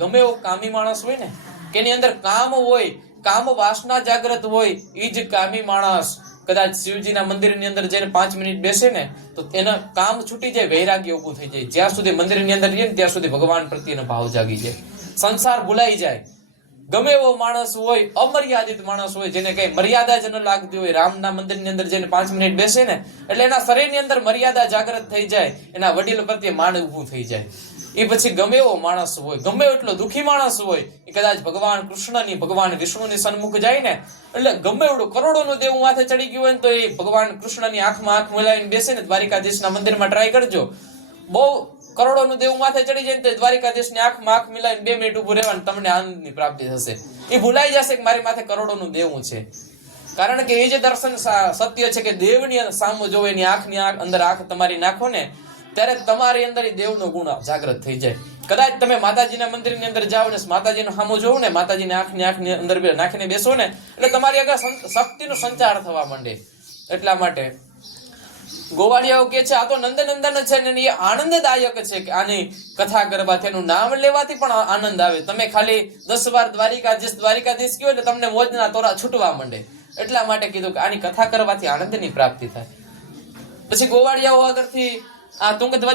ગમે એવો કામી માણસ હોય ને કે એની અંદર કામ હોય, કામ વાસના જાગ્રત હોય, એ જ કામી માણસ કદાચ શિવજીના મંદિરની અંદર જઈને 5 મિનિટ બેસે ને તો એના કામ છૂટી જાય, વૈરાગ્ય ઊભું થઈ જાય. જ્યાં સુધી મંદિરની અંદર રહીએ ને ત્યાં સુધી ભગવાન પ્રત્યેનો ભાવ જાગી જાય, સંસાર ભૂલાઈ જાય. ગમે એવો માણસ હોય, અમર્યાદિત માણસ હોય, જેને કઈ મર્યાદા જ ન લાગતી હોય, રામના મંદિરની અંદર જઈને 5 મિનિટ બેસે ને એટલે એના શરીરની અંદર મર્યાદા જાગૃત થઈ જાય, એના વડીલો પ્રત્યે માન ઊભું થઈ જાય. એ પછી ગમે એવો માણસ હોય, ગમે એટલો દુઃખી માણસ હોય, એ કદાચ ભગવાન કૃષ્ણની, ભગવાન વિષ્ણુની સન્મુખ જાય ને એટલે ગમે એવડું કરોડોનું દેવું માથે ચડી ગયું હોય ને તો એ ભગવાન કૃષ્ણની આંખમાં આંખ મિલાવીને બેસે ને દ્વારિકાધીશના મંદિરમાં ટ્રાય કરજો. બહુ કરોડોનું દેવું માથે ચડી જાય ને તો દ્વારિકાધીશની આંખમાં આંખ મિલાવીને 2 મિનિટ ઉભું રહેવાનું, તમને આનંદની પ્રાપ્તિ થશે. એ ભૂલાઈ જશે કે મારી માથે કરોડોનું દેવું છે. કારણ કે એ જે દર્શન સત્ય છે કે દેવની સામું જોવે, એની આંખની અંદર આંખ તમારી નાખો ને ત્યારે તમારી અંદર દેવનો ગુણ જાગૃત થઈ જાય. કદાચ તમે માતાજીના મંદિરની અંદર જાઓ ને માતાજીનો સામું જોવો ને, માતાજીની આંખની અંદર નાખીને બેસો ને એટલે તમારી આગળ શક્તિનો સંચાર થવા માંડે. એટલા માટે ગોવાળિયાઓ કે છે આ તો નંદનંદન છે ને એ આનંદદાયક છે કે આની કથા કરવાથી, એનું નામ લેવાથી પણ આનંદ આવે. તમે ખાલી 10 વાર દ્વારિકાધીશ કહો એટલે તમને મોજના તોરા છૂટવા માંડે. એટલા માટે કીધું કે આની કથા કરવાથી આનંદની પ્રાપ્તિ થાય. પછી ગોવાળિયાઓ આગળથી આ તુંગધ્વજ